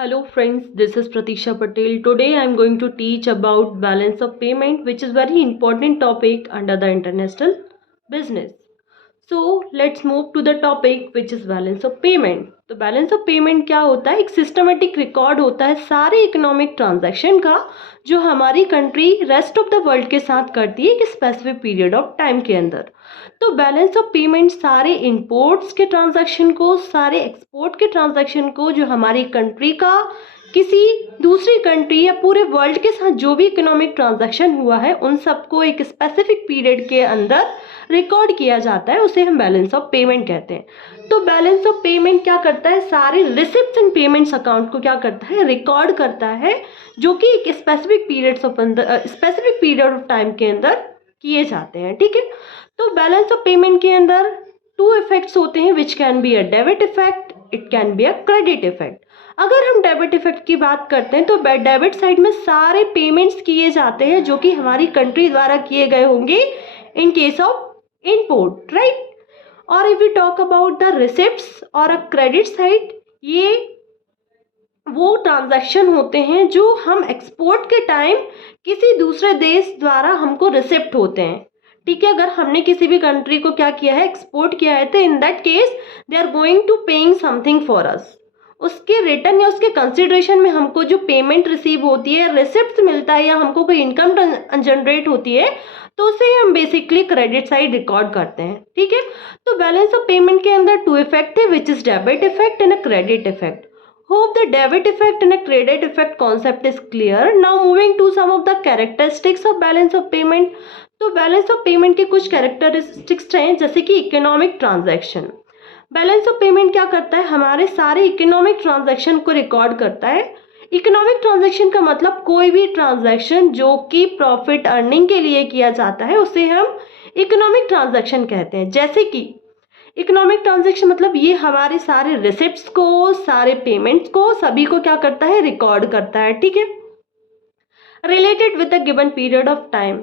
Hello friends, this is Pratisha Patel. Today I am going to teach about balance of payment, which is very important topic under the international business. So let's move to the topic which is balance of payment. तो balance of payment क्या होता है? एक systematic record होता है सारे economic transaction का जो हमारी country rest of the world के साथ करती है एक स्पेसिफिक पीरियड ऑफ टाइम के अंदर। तो बैलेंस ऑफ पेमेंट सारे इंपोर्ट्स के ट्रांजैक्शन को, सारे एक्सपोर्ट के ट्रांजैक्शन को जो हमारी कंट्री का किसी दूसरी कंट्री या पूरे वर्ल्ड के साथ जो भी इकोनॉमिक ट्रांजैक्शन हुआ है उन सबको एक स्पेसिफिक पीरियड के अंदर रिकॉर्ड किया जाता है, उसे हम बैलेंस ऑफ पेमेंट कहते हैं। तो बैलेंस ऑफ पेमेंट क्या करता है? सारे रिसिप्ट्स एंड पेमेंट्स अकाउंट को क्या करता है? रिकॉर्ड करता है, जो कि एक स्पेसिफिक पीरियड ऑफ टाइम के अंदर किए जाते हैं। ठीक है, तो बैलेंस ऑफ पेमेंट के अंदर टू इफेक्ट्स होते हैं विच can be a debit effect, it can be a credit effect. अगर हम डेबिट इफेक्ट की बात करते हैं तो डेबिट साइड में सारे पेमेंट्स किए जाते हैं जो कि हमारी कंट्री द्वारा किए गए होंगे in case of import, right. और if you talk about the receipts और अ क्रेडिट साइड, ये वो ट्रांजैक्शन होते हैं जो हम एक्सपोर्ट के टाइम किसी दूसरे देश द्वारा हमको रिसिप्ट होते हैं। ठीक है, अगर हमने किसी भी कंट्री को क्या किया है? एक्सपोर्ट किया है, तो in that case they are going to paying something for us. उसके रिटर्न या उसके कंसिडरेशन में हमको जो पेमेंट रिसीव होती है, रिसिप्ट मिलता है या हमको कोई इनकम जनरेट होती है, तो उसे हम बेसिकली क्रेडिट साइड रिकॉर्ड करते हैं। ठीक है, तो बैलेंस ऑफ पेमेंट के अंदर टू इफेक्ट है which is debit effect and a credit effect. Hope the debit effect and a credit effect concept is clear. Now moving to some of the characteristics of balance of payment. तो balance of payment के कुछ characteristics हैं, जैसे कि economic transaction. Balance of payment क्या करता है? हमारे सारे इकोनॉमिक ट्रांजैक्शन को रिकॉर्ड करता है। इकोनॉमिक ट्रांजैक्शन का मतलब कोई भी ट्रांजैक्शन जो कि प्रॉफिट अर्निंग के लिए किया जाता है उसे हम इकोनॉमिक ट्रांजैक्शन कहते हैं। जैसे कि इकोनॉमिक ट्रांजैक्शन मतलब ये हमारे सारे रिसिप्ट्स को, सारे पेमेंट्स को, सभी को क्या करता है? रिकॉर्ड करता है। ठीक है, related with the given period of time.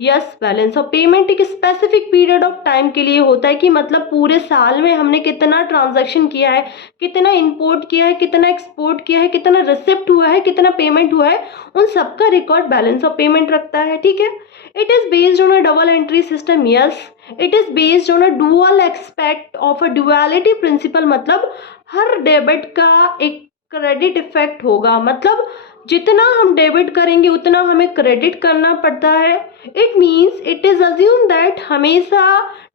Yes, balance of payment एक स्पेसिफिक पीरियड ऑफ टाइम के लिए होता है कि मतलब पूरे साल में हमने कितना ट्रांजैक्शन किया है, कितना इंपोर्ट किया है, कितना एक्सपोर्ट किया है, कितना रिसिप्ट हुआ है, कितना पेमेंट हुआ है, उन सबका रिकॉर्ड बैलेंस ऑफ पेमेंट रखता है। ठीक है, it is based on a double entry system. Yes, it is based on a dual expect of a duality principle. मतलब हर डेबिट का एक क्रेडिट इफेक्ट होगा, मतलब जितना हम डेबिट करेंगे उतना हमें क्रेडिट करना पड़ता है। It means it is assume that हमेशा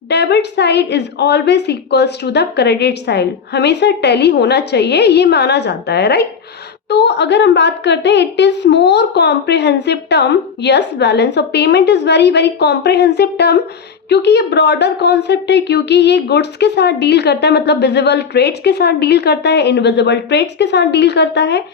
debit side is always equals to the credit side, हमेशा टैली होना चाहिए, ये माना जाता है, राइट। तो अगर हम बात करते हैं, it is more comprehensive term. Yes, balance of payment is very very comprehensive term, क्योंकि ये ब्रॉडर कॉन्सेप्ट है, क्योंकि ये गुड्स के साथ डील करता है, मतलब विजिबल ट्रेड्स के साथ डील करता है, इनविजिबल ट्रेड्स के साथ डील करता है,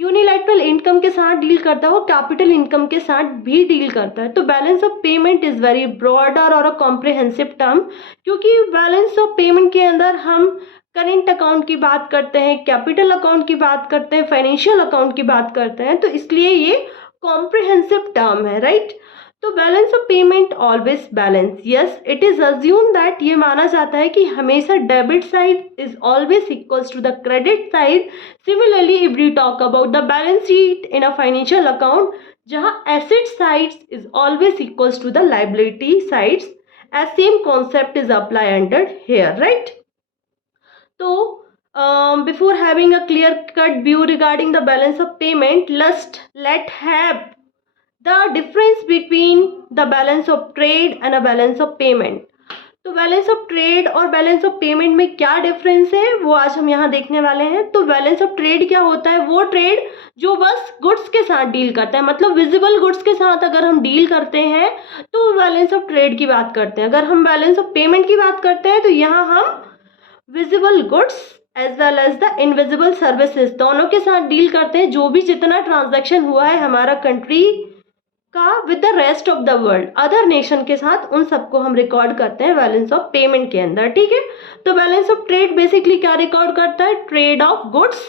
यूनिलैटरल इनकम के साथ डील करता है और कैपिटल इनकम के साथ भी डील करता है। तो balance of payment is very broader और अ कॉम्प्रिहेंसिव टर्म, क्योंकि बैलेंस ऑफ पेमेंट के अंदर हम करेंट अकाउंट की बात करते हैं, कैपिटल अकाउंट की बात करते हैं, फाइनेंशियल अकाउंट की बात करते हैं, तो इसलिए ये कॉम्प्रिहेंसिव टर्म है, राइट। तो balance of payment always balance. Yes, it is assume that, ये माना जाता है कि हमेशा debit side is always equals to the credit side. Similarly if we talk about the balance sheet in a financial account, जहां asset sides is always equals to the liability sides, as same concept is apply under here, right. तो before having a clear cut view regarding the balance of payment, let's have the difference between the balance of trade and a balance of payment. तो balance of trade और balance of payment में क्या difference है वो आज हम यहाँ देखने वाले हैं। तो बैलेंस ऑफ ट्रेड क्या होता है? वो ट्रेड जो बस गुड्स के साथ डील करता है, मतलब विजिबल गुड्स के साथ अगर हम डील करते हैं तो बैलेंस ऑफ ट्रेड की बात करते हैं। अगर हम बैलेंस ऑफ पेमेंट की बात करते हैं तो यहाँ हम visible goods as well as the invisible services दोनों के साथ डील करते हैं। जो भी जितना ट्रांजैक्शन हुआ है हमारा कंट्री का with the rest of the world, other nation के साथ, उन सबको हम रिकॉर्ड करते हैं बैलेंस ऑफ पेमेंट के अंदर। ठीक है, तो बैलेंस ऑफ ट्रेड बेसिकली क्या रिकॉर्ड करता है? ट्रेड ऑफ गुड्स,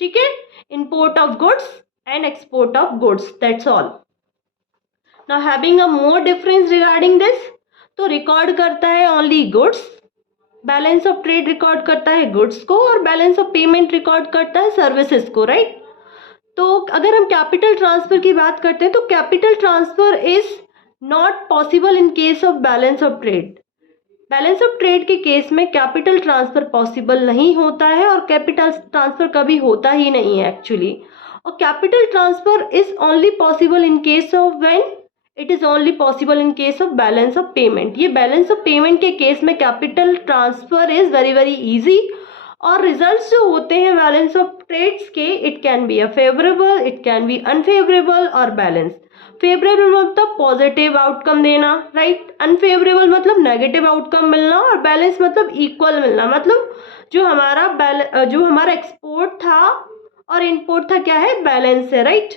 ठीक है, import of goods and export of goods, that's all. Now having a more difference regarding this, तो रिकॉर्ड करता है only goods, balance of trade record करता है गुड्स को और बैलेंस ऑफ पेमेंट रिकॉर्ड करता है सर्विसेज को, राइट। तो अगर हम कैपिटल ट्रांसफर की बात करते हैं तो capital transfer is not possible in case of balance of trade. Balance of trade के केस में कैपिटल ट्रांसफर पॉसिबल नहीं होता है और कैपिटल ट्रांसफर कभी होता ही नहीं है एक्चुअली। और capital transfer is only possible in case of when it is only possible in case of balance of payment. ये बैलेंस ऑफ पेमेंट के केस में capital transfer is very very easy और results जो होते हैं balance of trades के, it can be a favourable, it can be unfavourable और balance. Favourable मतलब पॉजिटिव आउटकम देना, राइट। अनफेवरेबल मतलब नेगेटिव आउटकम मिलना और बैलेंस मतलब इक्वल मिलना। मतलब जो हमारा एक्सपोर्ट था और इनपुट था क्या है, बैलेंस है, right.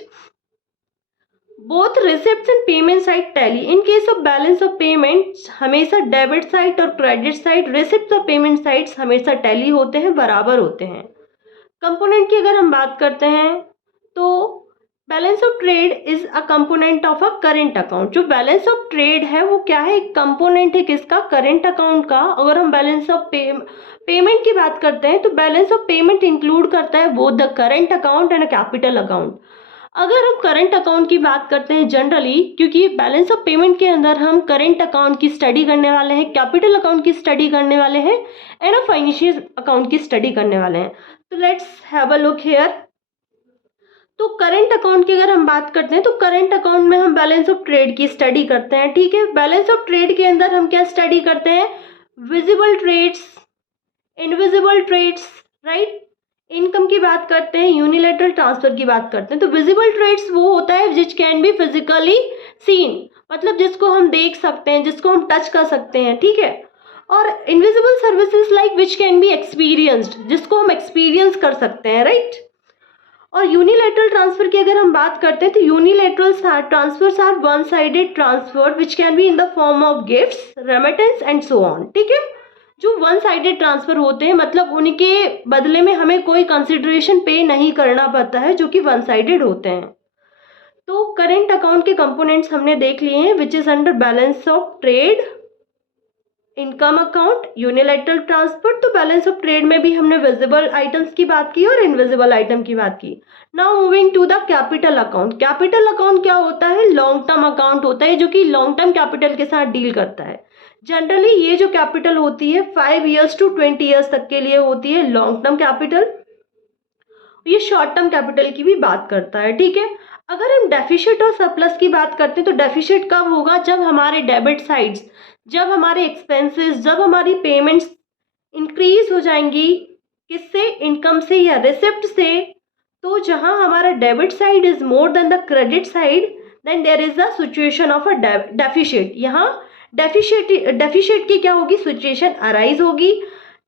Both receipts and payment side tally. In case of balance of payment हमेशा डेबिट साइड और क्रेडिट साइड, रिसिप्ट और पेमेंट साइड्स हमेशा टैली होते हैं, बराबर होते हैं। कंपोनेंट की अगर हम बात करते हैं तो balance of trade is a component of a current account. जो बैलेंस ऑफ ट्रेड है वो क्या है, एक कंपोनेंट है किसका, करेंट अकाउंट का। अगर हम बैलेंस ऑफ पेमेंट की बात करते हैं तो बैलेंस ऑफ पेमेंट इंक्लूड करता है both the current account and a capital account. अगर हम करंट अकाउंट की बात करते हैं जनरली, क्योंकि बैलेंस ऑफ पेमेंट के अंदर हम करंट अकाउंट की स्टडी करने वाले हैं, कैपिटल अकाउंट की स्टडी करने वाले हैं एंड अ फाइनेंशियल अकाउंट की स्टडी करने वाले हैं। तो let's have a look here. तो करंट अकाउंट की अगर हम बात करते हैं तो करंट अकाउंट में हम बैलेंस ऑफ ट्रेड की स्टडी करते हैं, ठीक है। बैलेंस ऑफ ट्रेड के अंदर हम क्या स्टडी करते हैं, visible trades, invisible trades, right. Income की बात करते हैं, यूनिलैटरल ट्रांसफर की बात करते हैं। तो विजिबल ट्रेड्स वो होता है which can be physically seen, मतलब जिसको हम देख सकते हैं, जिसको हम टच कर सकते हैं, ठीक है। और invisible services like which can be experienced, जिसको हम एक्सपीरियंस कर सकते हैं, राइट। और यूनिलैटरल ट्रांसफर की अगर हम बात करते हैं तो unilateral transfers are one sided transfer which can be in the form of gifts, remittance and so on, ठीक है। जो वन साइडेड ट्रांसफर होते हैं मतलब उनके बदले में हमें कोई कंसिडरेशन पे नहीं करना पड़ता है, जो कि वन साइडेड होते हैं। तो करेंट अकाउंट के कंपोनेंट्स हमने देख लिए हैं, which is under balance of trade, income account, unilateral transfer. तो बैलेंस ऑफ ट्रेड में भी हमने विजिबल आइटम्स की बात की और इनविजिबल आइटम की बात की। Now moving to the capital account. Capital account क्या होता है, लॉन्ग टर्म अकाउंट होता है जो कि लॉन्ग टर्म कैपिटल के साथ डील करता है। जनरली ये जो कैपिटल होती है 5 ईयर्स टू 20 ईयर्स तक के लिए होती है लॉन्ग टर्म कैपिटल। ये शॉर्ट टर्म कैपिटल की भी बात करता है, ठीक है। अगर हम डेफिसिट और सरप्लस की बात करते हैं तो डेफिसिट कब होगा, जब हमारे डेबिट साइड्स, जब हमारे एक्सपेंसेस, जब हमारी पेमेंट्स इंक्रीज हो जाएंगी, किससे, इनकम से या रिसिप्ट से। तो जहां हमारा debit side is more than the credit side, then there is a situation of a deficit. यहाँ डेफिसिट की क्या होगी, सिचुएशन अराइज होगी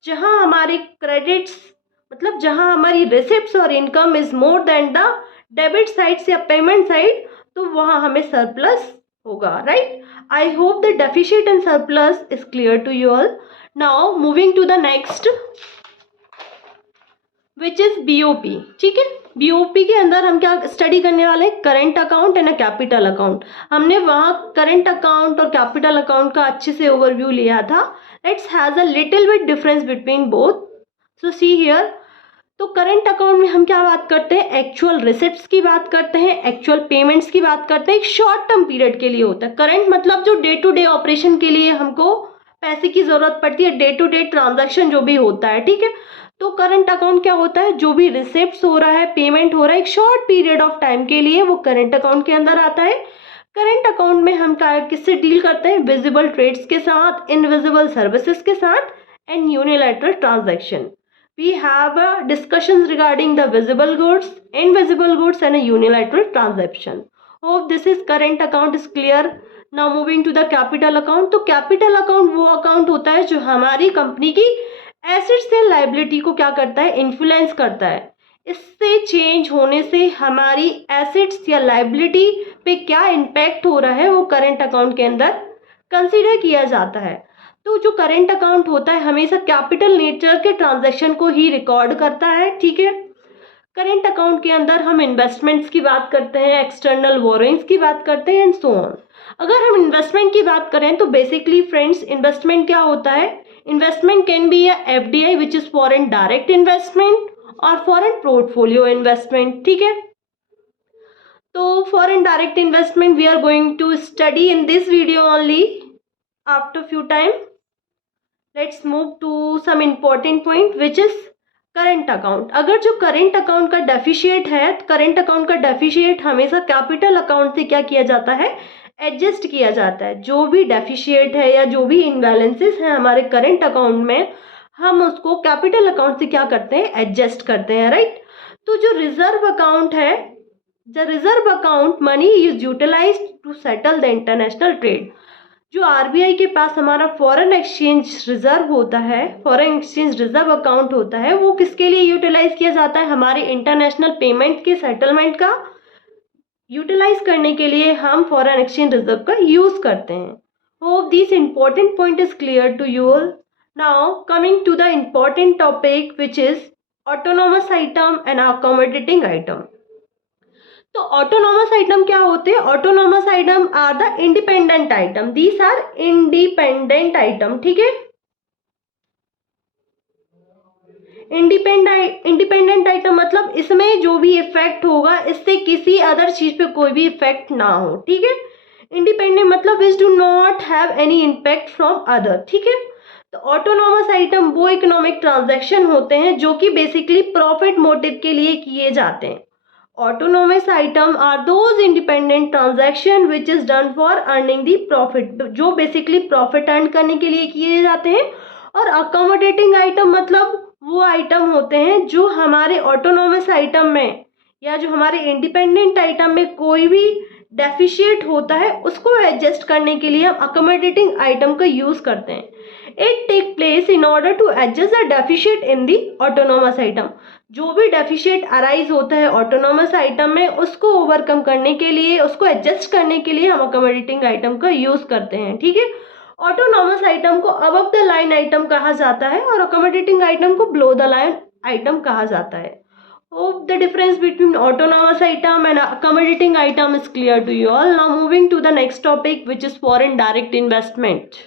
जहां हमारे क्रेडिट्स, मतलब जहां हमारी रिसिप्ट्स और income is more than the debit side या पेमेंट साइड, तो वहां हमें सरप्लस होगा, right. I hope the deficit and surplus is clear to you all. Now moving to the next which is BOP, ठीक है। BOP के अंदर हम क्या स्टडी करने वाले हैं, current account and a capital account. हमने वहाँ करेंट अकाउंट और कैपिटल अकाउंट का अच्छे से ओवरव्यू लिया था। Let's has a little bit difference between both. So see here. तो करेंट अकाउंट में हम क्या बात करते हैं, एक्चुअल रिसिप्ट्स की बात करते हैं, एक्चुअल पेमेंट्स की बात करते हैं। एक शॉर्ट टर्म पीरियड के लिए होता है करेंट, मतलब जो डे टू डे ऑपरेशन के लिए हमको पैसे की जरूरत पड़ती है, डे टू डे ट्रांजैक्शन जो भी होता है, ठीक है। तो करंट अकाउंट क्या होता है, जो भी रिसिप्ट्स हो रहा है, पेमेंट हो रहा है, एक शॉर्ट पीरियड ऑफ टाइम के लिए, वो करंट अकाउंट के अंदर आता है। करंट अकाउंट में हम किससे डील करते हैं, विजिबल ट्रेड्स के साथ, इनविजिबल सर्विसेज के साथ and unilateral transaction. We have discussions regarding the visible goods, invisible goods and a unilateral transaction. Hope this is current account is clear. Now moving to the capital account. तो capital account वो account होता है जो हमारी company की assets या liability को क्या करता है, influence करता है। इससे चेंज होने से हमारी assets या liability पे क्या impact हो रहा है वो current account के अंदर कंसिडर किया जाता है। तो जो करेंट अकाउंट होता है हमेशा कैपिटल नेचर के ट्रांजैक्शन को ही रिकॉर्ड करता है, ठीक है। करेंट अकाउंट के अंदर हम इन्वेस्टमेंट्स की बात करते हैं, एक्सटर्नल बोरोइंग्स की बात करते हैं एंड सो ऑन। अगर हम इन्वेस्टमेंट की बात करें तो बेसिकली फ्रेंड्स, इन्वेस्टमेंट क्या होता है, Investment can be a FDI which is foreign direct investment और foreign portfolio investment. ठीक है, तो foreign direct investment we are going to study in this video only after few time. Let's move to some important point which is current account. अगर जो current account का deficit है, current account का deficit हमेशा capital account से क्या किया जाता है, एडजस्ट किया जाता है. जो भी डेफिशिएट है या जो भी इनबैलेंसेस हैं हमारे करंट अकाउंट में, हम उसको कैपिटल अकाउंट से क्या करते हैं, एडजस्ट करते हैं, राइट. तो जो रिजर्व अकाउंट है, the reserve account money is utilised to settle the international trade. जो आरबीआई के पास हमारा फॉरेन एक्सचेंज रिजर्व होता है, फॉरेन एक्सचेंज रिजर्व अकाउंट होता है, वो किसके लिए यूटिलाइज किया जाता है, हमारे इंटरनेशनल पेमेंट के सेटलमेंट का यूटिलाइज करने के लिए हम फॉरेन एक्सचेंज रिजर्व का यूज करते हैं. Hope this important point is clear to you all. Now coming to the important topic which is autonomous item and accommodating item. तो ऑटोनॉमस आइटम क्या होते हैं, autonomous item are the independent item. These are independent item. ठीक है, independent item मतलब इसमें जो भी इफेक्ट होगा इससे किसी अदर चीज पे कोई भी इफेक्ट ना हो. ठीक है, इंडिपेंडेंट मतलब which do not have any impact from other. ठीक है, तो ऑटोनॉमस आइटम वो इकोनॉमिक ट्रांजैक्शन होते हैं जो कि बेसिकली प्रॉफिट मोटिव के लिए किए जाते हैं. Autonomous item are those independent transaction which is done for earning the profit, जो बेसिकली प्रॉफिट अर्न करने के लिए किए जाते हैं. और अकोमोडेटिंग आइटम मतलब वो आइटम होते हैं जो हमारे ऑटोनॉमस आइटम में या जो हमारे इंडिपेंडेंट आइटम में कोई भी डेफिशिएट होता है उसको एडजस्ट करने के लिए हम अकोमोडेटिंग आइटम का यूज करते हैं. It take place in order to adjust the deficit in the autonomous item. जो भी डेफिशिएट अराइज होता है ऑटोनॉमस आइटम में उसको ओवरकम करने के लिए, उसको एडजस्ट करने के लिए हम अकोमोडेटिंग आइटम का यूज करते हैं. ठीक है, ऑटोनॉमस आइटम को अबव द लाइन आइटम कहा जाता है और अकोमोडेटिंग आइटम को बिलो द लाइन आइटम कहा जाता है. Hope the difference between autonomous item and accommodating item is clear to you all. Now moving to the next topic which is foreign direct investment.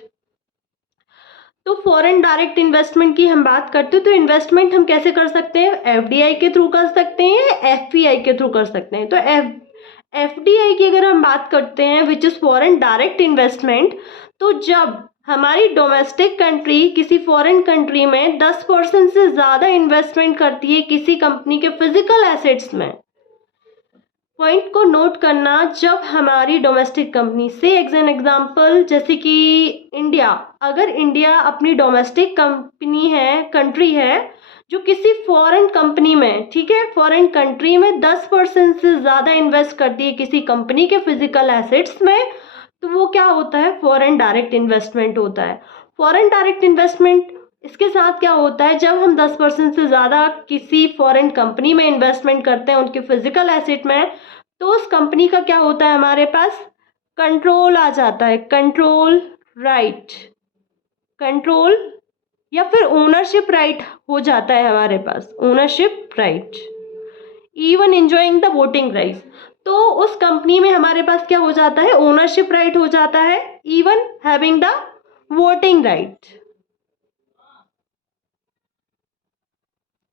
तो foreign direct investment की हम बात करते हैं तो इन्वेस्टमेंट हम कैसे कर सकते हैं, एफडीआई के थ्रू कर सकते हैं, एफपीआई के थ्रू कर सकते हैं. तो एफडीआई की अगर हम बात करते हैं which is foreign direct investment, तो जब हमारी डोमेस्टिक कंट्री किसी फॉरेन कंट्री में 10% से ज़्यादा इन्वेस्टमेंट करती है किसी कंपनी के फिजिकल एसेट्स में. पॉइंट को नोट करना, जब हमारी डोमेस्टिक कंपनी से एन एग्जांपल जैसे कि इंडिया, अगर इंडिया अपनी डोमेस्टिक कंट्री है जो किसी फॉरेन कंपनी में, ठीक है, फॉरेन कंट्री में 10% से ज़्यादा इन्वेस्ट करती है किसी कंपनी के फिजिकल एसेट्स में, तो वो क्या होता है, फॉरेन डायरेक्ट इन्वेस्टमेंट होता है. फॉरेन डायरेक्ट इन्वेस्टमेंट इसके साथ क्या होता है, जब हम 10% से ज़्यादा किसी फॉरेन कंपनी में इन्वेस्टमेंट करते हैं उनके फिजिकल एसेट में, तो उस कंपनी का क्या होता है, हमारे पास कंट्रोल आ जाता है, कंट्रोल राइट, कंट्रोल या फिर ओनरशिप राइट हो जाता है हमारे पास, ownership right, even enjoying the voting rights. तो उस कंपनी में हमारे पास क्या हो जाता है, ओनरशिप राइट हो जाता है, even having the voting right.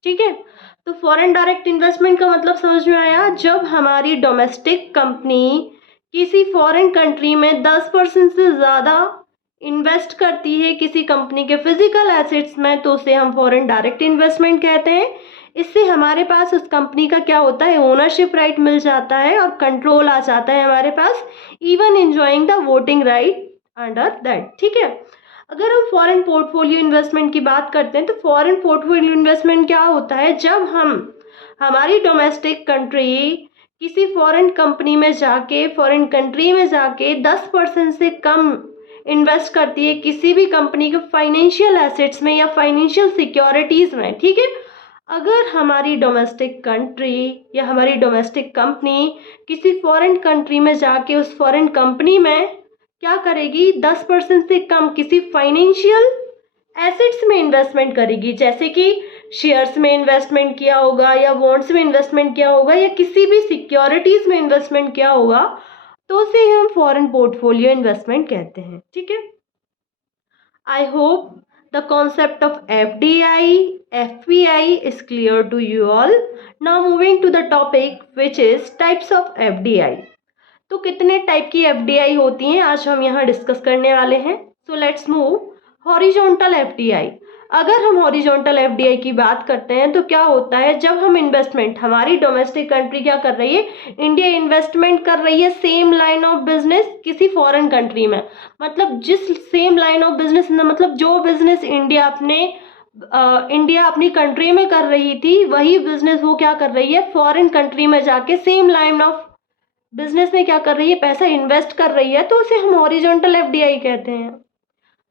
ठीक है, तो फॉरेन डायरेक्ट इन्वेस्टमेंट का मतलब समझ में आया, जब हमारी डोमेस्टिक कंपनी किसी फॉरेन कंट्री में 10% से ज़्यादा इन्वेस्ट करती है किसी कंपनी के फिजिकल एसेट्स में, तो उसे हम फॉरेन डायरेक्ट इन्वेस्टमेंट कहते हैं. इससे हमारे पास उस कंपनी का क्या होता है, ओनरशिप राइट मिल जाता है और कंट्रोल आ जाता है हमारे पास, even enjoying the voting right under that. ठीक है, अगर हम फॉरेन पोर्टफोलियो इन्वेस्टमेंट की बात करते हैं तो फॉरेन पोर्टफोलियो इन्वेस्टमेंट क्या होता है, जब हमारी डोमेस्टिक कंट्री किसी फॉरेन कंपनी में जाके, फॉरेन कंट्री में जाके 10% से कम इन्वेस्ट करती है किसी भी कंपनी के फाइनेंशियल एसेट्स में या फाइनेंशियल सिक्योरिटीज़ में. ठीक है, अगर हमारी डोमेस्टिक कंट्री या हमारी डोमेस्टिक कंपनी किसी फॉरेन कंट्री में जाके उस फॉरेन कंपनी में क्या करेगी, 10% से कम किसी फाइनेंशियल एसेट्स में इन्वेस्टमेंट करेगी, जैसे कि शेयर्स में इन्वेस्टमेंट किया होगा या बॉन्ड्स में इन्वेस्टमेंट किया होगा या किसी भी सिक्योरिटीज़ में इन्वेस्टमेंट किया होगा, तो उसे हम फॉरेन पोर्टफोलियो इन्वेस्टमेंट कहते हैं. ठीक है, I hope The concept of FDI, FPI is clear to you all. Now moving to the topic which is types of FDI. तो कितने टाइप की FDI होती हैं आज हम यहाँ डिस्कस करने वाले हैं. So let's move. Horizontal FDI. अगर हम हॉरिजॉन्टल FDI की बात करते हैं तो क्या होता है, जब हम इन्वेस्टमेंट, हमारी डोमेस्टिक कंट्री क्या कर रही है, इंडिया इन्वेस्टमेंट कर रही है सेम लाइन ऑफ बिजनेस किसी फॉरेन कंट्री में. मतलब जिस सेम लाइन ऑफ बिजनेस, मतलब जो बिजनेस इंडिया अपनी कंट्री में कर रही थी वही बिजनेस वो क्या कर रही है, फॉरेन कंट्री में जाके सेम लाइन ऑफ बिजनेस में क्या कर रही है, पैसा इन्वेस्ट कर रही है. तो उसे हम हॉरिजॉन्टल FDI कहते हैं.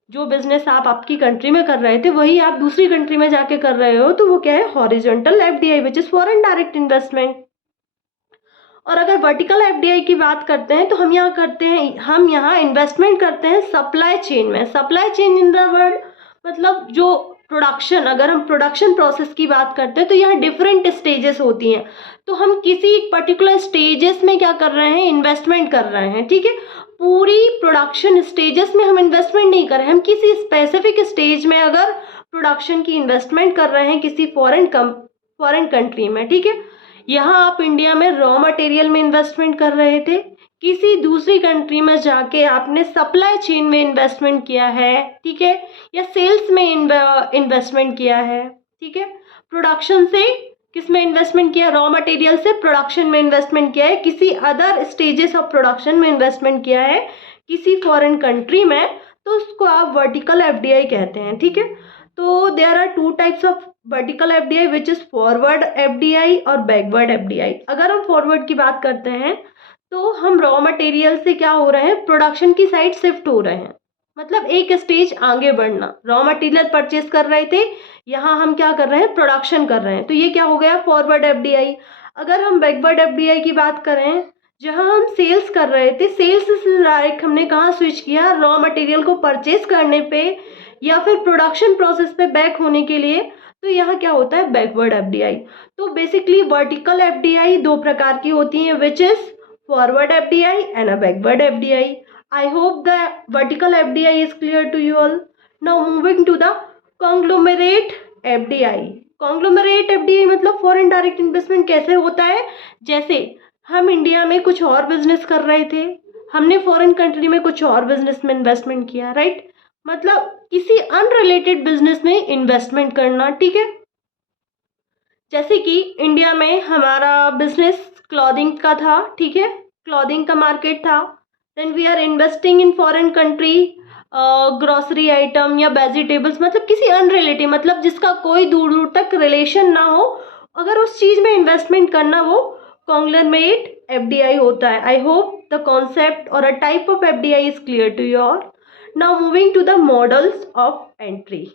जो बिजनेस आप आपकी कंट्री में कर रहे थे वही आप दूसरी कंट्री में जाके कर रहे हो, तो वो क्या है, horizontal FDI which is foreign direct investment. और अगर वर्टिकल FDI की बात करते हैं तो हम यहाँ इन्वेस्टमेंट करते हैं सप्लाई चेन में. Supply chain in the word मतलब जो प्रोडक्शन, अगर हम प्रोडक्शन प्रोसेस की बात करते हैं तो यहाँ डिफरेंट स्टेजेस होती हैं. तो हम किसी पर्टिकुलर स्टेजेस में क्या कर रहे हैं, इन्वेस्टमेंट कर रहे हैं. ठीक है, पूरी प्रोडक्शन स्टेजेस में हम इन्वेस्टमेंट नहीं कर रहे हैं, हम किसी स्पेसिफिक स्टेज में अगर प्रोडक्शन की इन्वेस्टमेंट कर रहे हैं किसी फॉरेन कंट्री में. ठीक है, यहाँ आप इंडिया में रॉ मटेरियल में इन्वेस्टमेंट कर रहे थे, किसी दूसरी कंट्री में जाके आपने सप्लाई चेन में इन्वेस्टमेंट किया है. ठीक है, या सेल्स में इन्वेस्टमेंट किया है. ठीक है, प्रोडक्शन से किस में इन्वेस्टमेंट किया, रॉ मटेरियल से प्रोडक्शन में इन्वेस्टमेंट किया है, किसी अदर स्टेजेस ऑफ प्रोडक्शन में इन्वेस्टमेंट किया है किसी फॉरेन कंट्री में, तो उसको आप वर्टिकल FDI कहते हैं. ठीक है, तो there are two types of vertical FDI which is forward FDI और बैकवर्ड FDI. अगर हम फॉरवर्ड की बात करते हैं तो हम रॉ मटेरियल से क्या हो रहे हैं, प्रोडक्शन की साइड शिफ्ट हो रहे हैं. मतलब एक स्टेज आगे बढ़ना. रॉ मटेरियल परचेज कर रहे थे, यहाँ हम क्या कर रहे हैं, प्रोडक्शन कर रहे हैं. तो ये क्या हो गया, फॉरवर्ड FDI. अगर हम बैकवर्ड FDI की बात करें, जहाँ हम सेल्स कर रहे थे, सेल्स से डायरेक्ट हमने कहाँ स्विच किया, रॉ मटेरियल को परचेज करने पे या फिर प्रोडक्शन प्रोसेस पे बैक होने के लिए, तो यहाँ क्या होता है, बैकवर्ड FDI. तो बेसिकली वर्टिकल FDI दो प्रकार की होती हैं which is forward FDI and a backward FDI. I hope the vertical FDI is clear to you all. Now moving to the conglomerate FDI. Conglomerate FDI मतलब foreign direct investment कैसे होता है, जैसे हम इंडिया में कुछ और बिजनेस कर रहे थे, हमने फॉरेन कंट्री में कुछ और बिजनेस में इन्वेस्टमेंट किया. राइट, मतलब किसी अनरिलेटेड बिजनेस में इन्वेस्टमेंट करना. ठीक है, जैसे कि इंडिया में हमारा बिजनेस क्लॉथिंग का था. ठीक है, क्लॉथिंग का मार्केट था. Then we are investing in foreign country grocery item या वेजिटेबल्स, मतलब किसी अनरिलेटेड, मतलब जिसका कोई दूर दूर तक रिलेशन ना हो, अगर उस चीज़ में इन्वेस्टमेंट करना, वो कॉन्ग्लोमरेट FDI होता है. आई होप द कॉन्सेप्ट और a type of FDI is clear to you all. Now moving to the models of entry.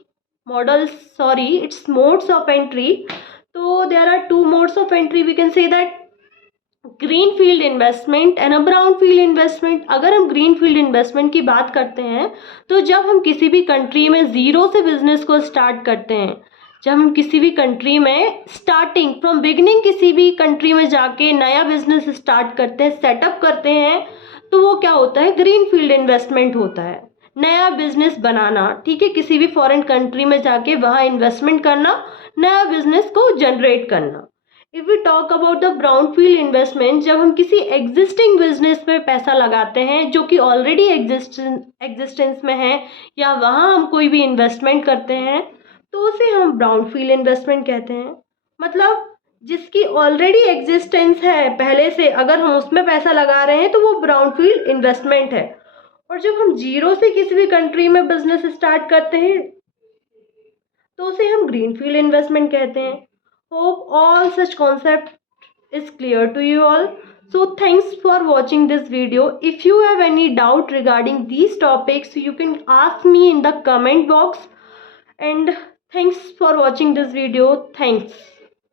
Modes of entry. So there are two modes of entry. We can say that greenfield investment and a brownfield investment. अगर हम greenfield investment की बात करते हैं तो जब हम किसी भी कंट्री में ज़ीरो से बिजनेस को स्टार्ट करते हैं, जब हम किसी भी कंट्री में स्टार्टिंग फ्रॉम बिगिनिंग किसी भी कंट्री में जाके नया बिजनेस स्टार्ट करते हैं, सेटअप करते हैं, तो वो क्या होता है, ग्रीनफील्ड इन्वेस्टमेंट होता है. नया बिजनेस बनाना. ठीक है, किसी भी फॉरेन कंट्री में जाके वहाँ इन्वेस्टमेंट करना, नया बिजनेस को जनरेट करना. If we talk about the brownfield investment, जब हम किसी एग्जिस्टिंग बिजनेस में पैसा लगाते हैं जो कि ऑलरेडी एग्जिस्टेंस में है, या वहाँ हम कोई भी इन्वेस्टमेंट करते हैं, तो उसे हम ब्राउनफील्ड इन्वेस्टमेंट कहते हैं. मतलब जिसकी ऑलरेडी एग्जिस्टेंस है पहले से, अगर हम उसमें पैसा लगा रहे हैं तो वो ब्राउनफील्ड इन्वेस्टमेंट है. और जब हम जीरो से किसी भी कंट्री में बिजनेस स्टार्ट करते हैं तो उसे हम ग्रीनफील्ड इन्वेस्टमेंट कहते हैं. Hope all such concept is clear to you all. So thanks for watching this video. If you have any doubt regarding these topics, you can ask me in the comment box. And thanks for watching this video. Thanks.